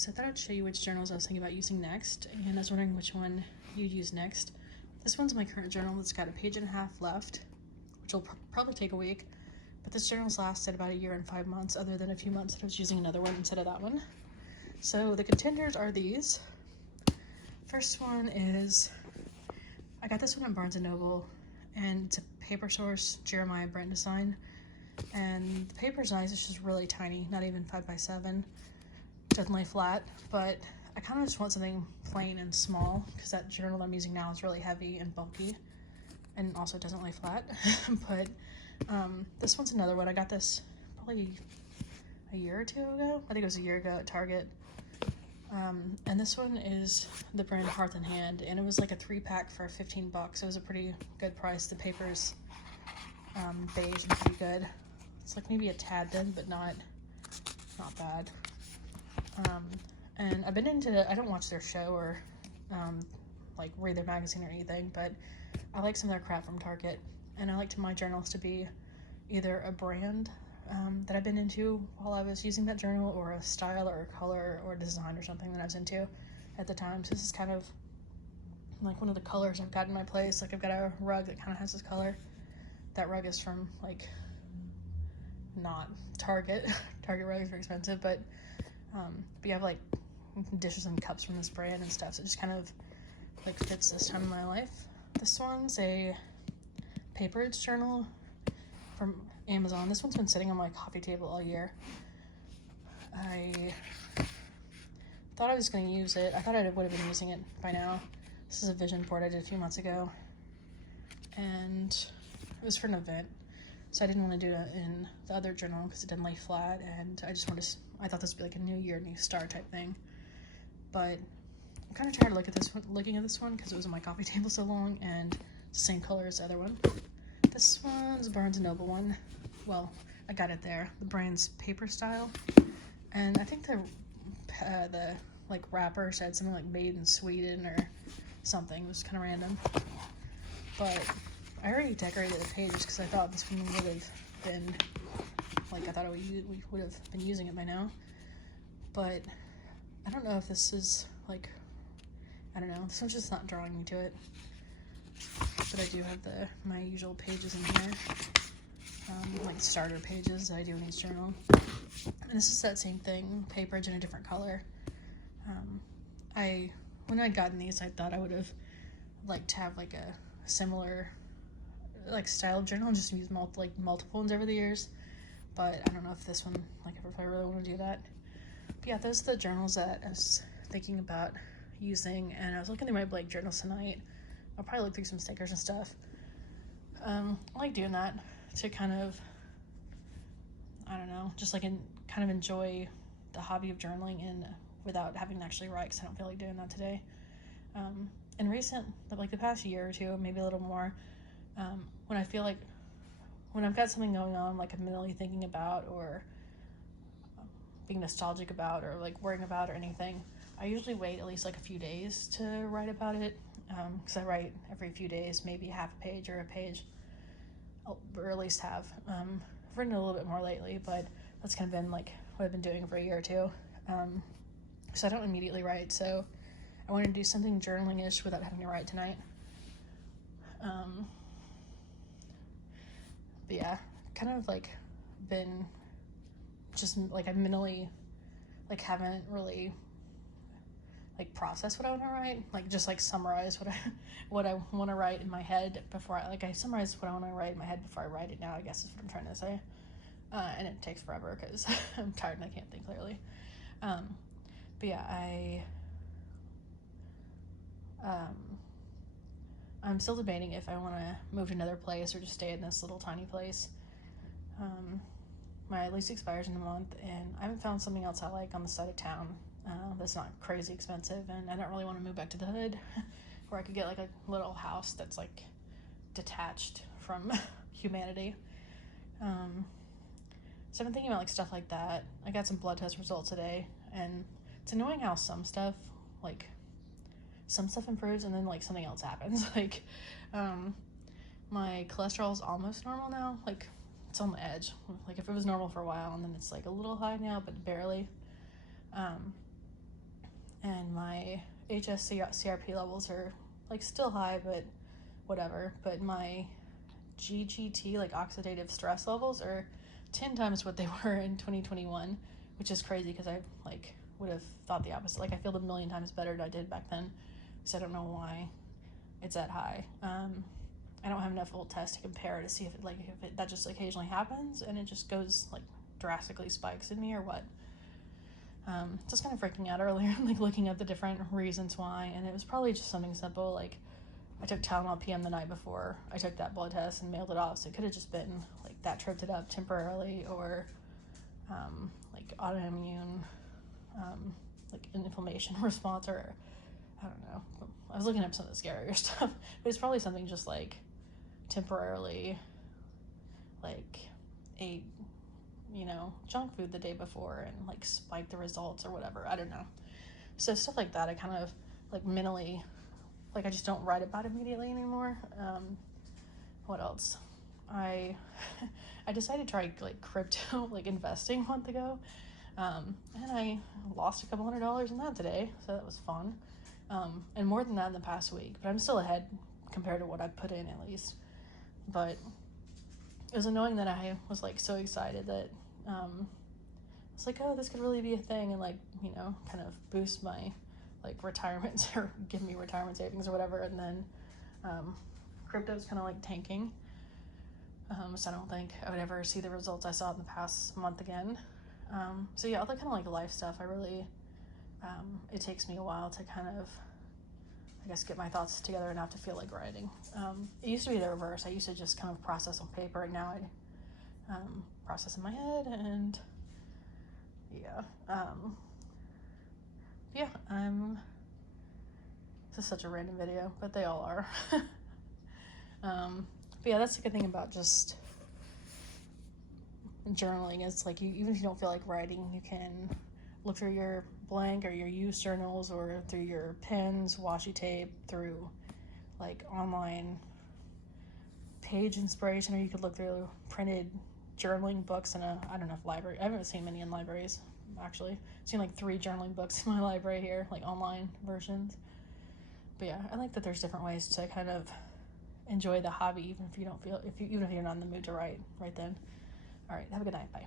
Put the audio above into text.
So I thought I'd show you which journals I was thinking about using next, and I was wondering which one you'd use next. This one's my current journal that's got a page and a half left, which will probably take a week, but this journal's lasted about 1 year and 5 months, other than a few months that I was using another one instead of that one. So the contenders are these. First one is, I got this one at Barnes & Noble, and it's a Paper Source Jeremiah Brent design, and the paper's nice. It's just really tiny, not even 5x7. Doesn't lay flat, but I kind of just want something plain and small because that journal I'm using now is really heavy and bulky and also doesn't lay flat. But this one's another one. I got this probably a year or two ago. I think it was a year ago at Target. And this one is the brand Hearth and Hand, and it was like a 3-pack for 15 bucks. It was a pretty good price. The paper's beige and pretty good. It's like maybe a tad thin, but not bad. And I've been into, I don't watch their show or like read their magazine or anything, but I like some of their crap from Target, and I like my journals to be either a brand that I've been into while I was using that journal, or a style or a color or a design or something that I was into at the time. So this is kind of like one of the colors I've got in my place. Like I've got a rug that kind of has this color. That rug is from like not Target. Target rug is very expensive, but you have like dishes and cups from this brand and stuff, so it just kind of like fits this time in my life. This one's a Paperage journal from Amazon. This one's been sitting on my coffee table all year. I thought I was going to use it. I thought I would have been using it by now. This is a vision board I did a few months ago, and it was for an event, so I didn't want to do it in the other journal because it didn't lay flat, and I thought this would be like a new year, new star type thing. But I'm kind of tired of looking at this one because it was on my coffee table so long, and it's the same color as the other one. This one's a Barnes & Noble one. Well, I got it there. The brand's Paper Style, and I think the like wrapper said something like made in Sweden or something. It was kind of random, but I already decorated the pages because I thought this one would have been like, I thought we would have been using it by now. But I don't know if this is like, I don't know, this one's just not drawing me to it. But I do have my usual pages in here, like starter pages that I do in each journal. And this is that same thing, Paperage in a different color. When I'd gotten these, I thought I would have liked to have like a similar like style of journal and just use multiple ones over the years. But I don't know if this one, like if I really want to do that. But yeah, those are the journals that I was thinking about using, and I was looking through my Blake journals tonight. I'll probably look through some stickers and stuff. I like doing that to kind of, I don't know, just like kind of enjoy the hobby of journaling and without having to actually write, because I don't feel like doing that today. And like the past year or two, maybe a little more, when I feel like, when I've got something going on, like I'm mentally thinking about or being nostalgic about or like worrying about or anything, I usually wait at least like a few days to write about it, because I write every few days, maybe half a page or a page, or at least have. I've written a little bit more lately, but that's kind of been like what I've been doing for a year or two. So I don't immediately write, so I wanted to do something journaling-ish without having to write tonight. But yeah, kind of like been just like I mentally like haven't really like processed what I want to write, like just like summarize what I want to write in my head before I summarize what I want to write in my head before I write it now, I guess is what I'm trying to say. And it takes forever because I'm tired and I can't think clearly. But yeah, I'm still debating if I want to move to another place or just stay in this little tiny place. My lease expires in a month, and I haven't found something else I like on the side of town that's not crazy expensive, and I don't really want to move back to the hood where I could get like a little house that's like detached from humanity. So I've been thinking about like stuff like that. I got some blood test results today, and it's annoying how some stuff improves and then like something else happens. Like my cholesterol is almost normal now. Like it's on the edge. Like if it was normal for a while and then it's like a little high now, but barely. and my HSCRP levels are like still high, but whatever. But my GGT, like oxidative stress levels, are 10 times what they were in 2021, which is crazy because I like would have thought the opposite. Like I feel a million times better than I did back then, so I don't know why it's that high. I don't have enough old tests to compare to see if it that just occasionally happens and it just goes like drastically spikes in me or what. Just kind of freaking out earlier, like looking at the different reasons why, and it was probably just something simple, like I took Tylenol PM the night before I took that blood test and mailed it off, so it could have just been like that tripped it up temporarily, or like autoimmune, like an inflammation response, or I don't know. I was looking up some of the scarier stuff, but it's probably something just like temporarily, like ate, junk food the day before and like spiked the results or whatever. I don't know. So stuff like that, I kind of like mentally, like I just don't write about immediately anymore. What else? I decided to try like crypto, like investing a month ago, and I lost a couple $100 in that today, so that was fun. And more than that in the past week, but I'm still ahead compared to what I put in at least. But it was annoying that I was like so excited that it's like, oh, this could really be a thing, and like, kind of boost my like retirement or give me retirement savings or whatever. And then crypto's kind of like tanking. So I don't think I would ever see the results I saw in the past month again. So yeah, all that kind of like life stuff, I really, it takes me a while to kind of, I guess, get my thoughts together enough to feel like writing. It used to be the reverse. I used to just kind of process on paper, and now I process in my head, and yeah. This is such a random video, but they all are. But yeah, that's the good thing about just journaling. It's like even if you don't feel like writing, you can look through your blank or your used journals, or through your pens, washi tape, through like online page inspiration, or you could look through printed journaling books in I don't know if library. I haven't seen many in libraries, actually. I've seen like 3 journaling books in my library here, like online versions. But yeah, I like that there's different ways to kind of enjoy the hobby, even if you don't feel, even if you're not in the mood to write right then. All right, have a good night. Bye.